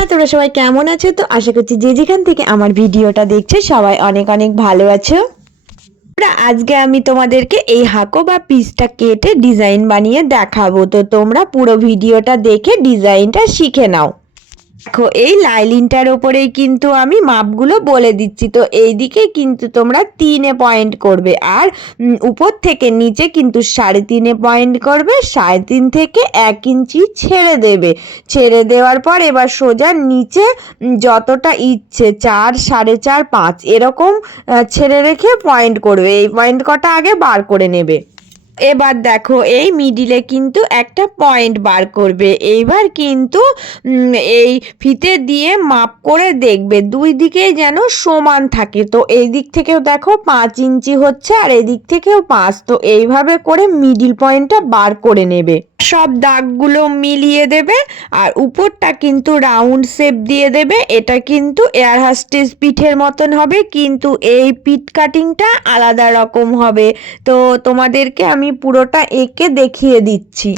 বন্ধুরা, তোমরা সবাই কেমন আছো? তো আশা করছি যে যেখান থেকে আমার ভিডিওটা দেখছো সবাই অনেক অনেক ভালো আছো। আজকে আমি তোমাদেরকে এই হাকো বা পিসটা কেটে ডিজাইন বানিয়ে দেখাবো। তো তোমরা পুরো ভিডিওটা দেখে ডিজাইনটা শিখে নাও। দেখো, এই লাইলিনটার ওপরেই কিন্তু আমি মাপগুলো বলে দিচ্ছি। তো এইদিকে কিন্তু তোমরা 3 পয়েন্ট করবে, আর উপর থেকে নিচে কিন্তু 3.5 পয়েন্ট করবে। 3.5 থেকে 1 ইঞ্চি ছেড়ে দেবে। ছেড়ে দেওয়ার পর এবার সোজা নিচে যতটা ইচ্ছে 4, 4.5, 5 এরকম ছেড়ে রেখে পয়েন্ট করবে। এই পয়েন্ট কটা আগে বার করে নেবে। এবার দেখো, এই মিডিলে কিন্তু একটা পয়েন্ট বার করবে। এইবার কিন্তু এই ফিতে দিয়ে মাপ করে দেখবে দুই দিকেই যেন সমান থাকে। তো এই দিক থেকেও দেখো 5 ইঞ্চি হচ্ছে, আর এই দিক থেকেও 5। তো এইভাবে করে মিডিল পয়েন্টটা বার করে নেবে। সব দাগগুলো মিলিয়ে দেবে, আর উপরটা কিন্তু রাউন্ড শেপ দিয়ে দেবে। এটা কিন্তু এয়ার হাস্টেস পিঠের মতন হবে, কিন্তু এই পিঠ কাটিংটা আলাদা রকম হবে। তো তোমাদেরকে আমি পুরোটা এঁকে দেখিয়ে দিচ্ছি।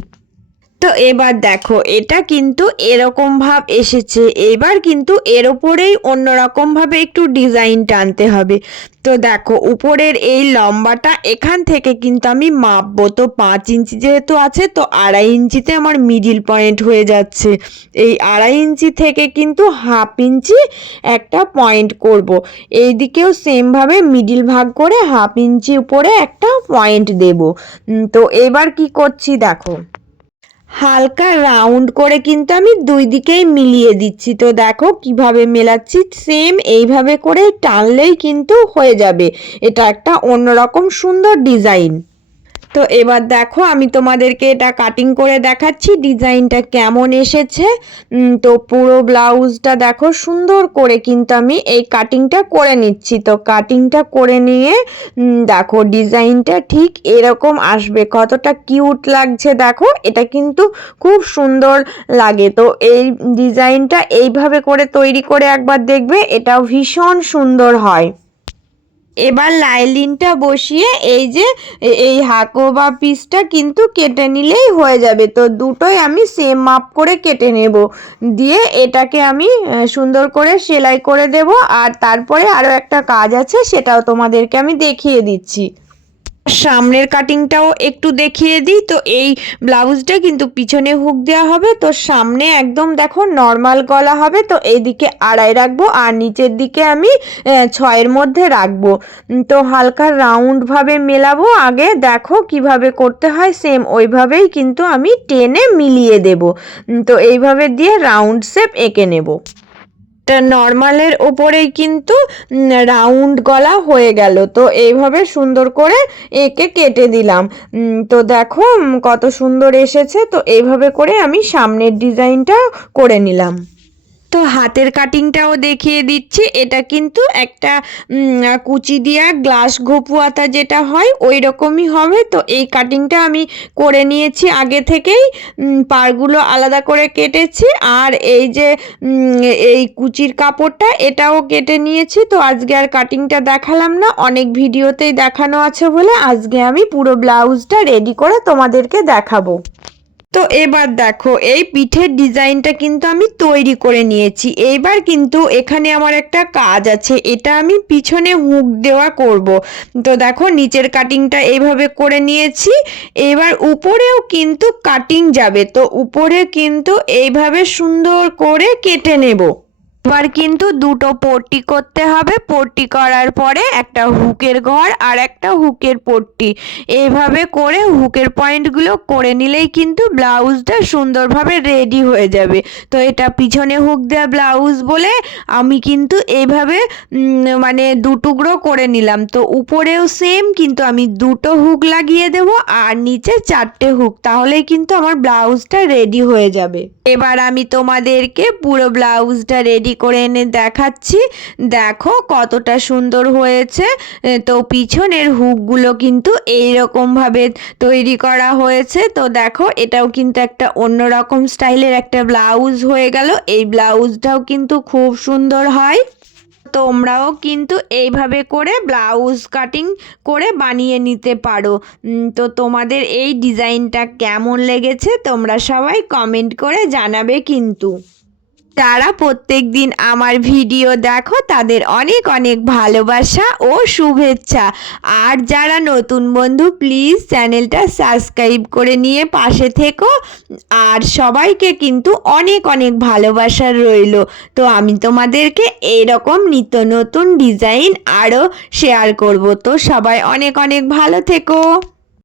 তো এবার দেখো, এটা কিন্তু এরকম ভাব এসেছে। এবার কিন্তু এর ওপরেই অন্যরকম ভাবে একটু ডিজাইন টানতে হবে। তো দেখো, উপরের এই লম্বাটা এখান থেকে কিন্তু আমি মাপবো। তো 5 ইঞ্চি যেহেতু আছে, তো 2.5 ইঞ্চিতে আমার মিডিল পয়েন্ট হয়ে যাচ্ছে। এই 2.5 ইঞ্চি থেকে কিন্তু 1/2 ইঞ্চি একটা পয়েন্ট করব। এই দিকেও সেমভাবে মিডিল ভাগ করে 1/2 ইঞ্চি উপরে একটা পয়েন্ট দেব। তো এবার কি করছি দেখো, হালকা রাউন্ড করে কিন্তু আমি দুই দিকেই মিলিয়ে দিচ্ছি। তো দেখো কিভাবে মেলাচ্ছি, সেম এইভাবে করে টানলেই কিন্তু হয়ে যাবে। এটা একটা অন্যরকম সুন্দর ডিজাইন। তো এবার দেখো, আমি তোমাদেরকে এটা কাটিং করে দেখাচ্ছি ডিজাইনটা কেমন এসেছে। তো পুরো ব্লাউজটা দেখো সুন্দর করে কিন্তু আমি এই কাটিংটা করে নিচ্ছি। তো কাটিংটা করে নিয়ে দেখো ডিজাইনটা ঠিক এরকম আসবে। কতটা কিউট লাগছে দেখো, এটা কিন্তু খুব সুন্দর লাগে। তো এই ডিজাইনটা এইভাবে করে তৈরি করে একবার দেখবে, এটাও ভীষণ সুন্দর হয়। এবার লাইলিনটা বসিয়ে এই যে এই হাকো বা পিসটা কিন্তু কেটে নিলেই হয়ে যাবে। তো দুটোই আমি সেম মাপ করে কেটে নেব, দিয়ে এটাকে আমি সুন্দর করে সেলাই করে দেব। আর তারপরে আরও একটা কাজ আছে, সেটাও তোমাদেরকে আমি দেখিয়ে দিচ্ছি। সামনের কাটিংটাও একটু দেখিয়ে দিই। তো এই ব্লাউজটা কিন্তু পিছনে হুক দেওয়া হবে। তো সামনে একদম দেখো নর্মাল গলা হবে। তো এইদিকে 2.5 রাখবো, আর নিচের দিকে আমি 6-এর মধ্যে রাখবো। তো হালকা রাউন্ডভাবে মেলাবো। আগে দেখো কিভাবে করতে হয়, সেম ওইভাবেই কিন্তু আমি টেনে মিলিয়ে দেব। তো এইভাবে দিয়ে রাউন্ড শেপ এঁকে নেব। নর্মালের ওপরেই কিন্তু রাউন্ড গলা হয়ে গেল। তো এইভাবে সুন্দর করে এঁকে কেটে দিলাম। তো দেখো কত সুন্দর এসেছে। তো এইভাবে করে আমি সামনের ডিজাইনটা করে নিলাম। তো হাতের কাটিংটাও দেখিয়ে দিচ্ছি। এটা কিন্তু একটা কুচি দিয়া গ্লাস ঘপুয়াতা যেটা হয় ওই রকমই হবে। তো এই কাটিংটা আমি করে নিয়েছি আগে থেকেই। পাড়গুলো আলাদা করে কেটেছি, আর এই যে এই কুচির কাপড়টা এটাও কেটে নিয়েছি। তো আজকে আর কাটিংটা দেখালাম না, অনেক ভিডিওতেই দেখানো আছে বলে আজকে আমি পুরো ব্লাউজটা রেডি করে তোমাদেরকে দেখাবো। তো এবার দেখো, এই পিঠের ডিজাইনটা কিন্তু আমি তৈরি করে নিয়েছি। এইবার কিন্তু এখানে আমার একটা কাজ আছে, এটা আমি পিছনে হুক দেওয়া করব। তো দেখো নিচের কাটিংটা এইভাবে করে নিয়েছি। এবার উপরেও কিন্তু কাটিং যাবে। তো উপরে কিন্তু এইভাবে সুন্দর করে কেটে নেব। এবার কিন্তু দুটো পট্টি করতে হবে। পট্টি করার পরে একটা হুকের ঘর আর একটা হুকের পট্টি, এইভাবে করে হুকের পয়েন্টগুলো করে নিলেই কিন্তু ব্লাউজটা সুন্দরভাবে রেডি হয়ে যাবে। তো এটা পিছনে হুক দেওয়া ব্লাউজ বলে আমি কিন্তু এইভাবে মানে দুটুকরো করে নিলাম। তো উপরেও সেম কিন্তু আমি দুটো হুক লাগিয়ে দেব, আর নিচে 4টে হুক, তাহলেই কিন্তু আমার ব্লাউজটা রেডি হয়ে যাবে। এবার আমি তোমাদেরকে পুরো ব্লাউজটা রেডি করে এনে দেখাচ্ছি। দেখো কতটা সুন্দর হয়েছে। তো পিছনের হুকগুলো কিন্তু এইরকম ভাবে তৈরি করা হয়েছে। তো দেখো এটাও কিন্তু একটা অন্যরকম স্টাইলের একটা ব্লাউজ হয়ে গেল। এই ব্লাউজটাও কিন্তু খুব সুন্দর হয়। তোমরাও কিন্তু এইভাবে করে ব্লাউজ কাটিং করে বানিয়ে নিতে পারো। তো তোমাদের এই ডিজাইনটা কেমন লেগেছে তোমরা সবাই কমেন্ট করে জানাবে কিন্তু। যারা প্রত্যেক দিন আমার ভিডিও দেখো তাদের অনেক অনেক ভালোবাসা ও শুভেচ্ছা। আর যারা নতুন বন্ধু প্লিজ চ্যানেলটা সাবস্ক্রাইব করে নিয়ে পাশে থেকো। আর সবাইকে কিন্তু অনেক অনেক ভালোবাসা রইলো। তো আমি তোমাদেরকে এরকম নিত্য নতুন ডিজাইন আরও শেয়ার করব। তো সবাই অনেক অনেক ভালো থেকো।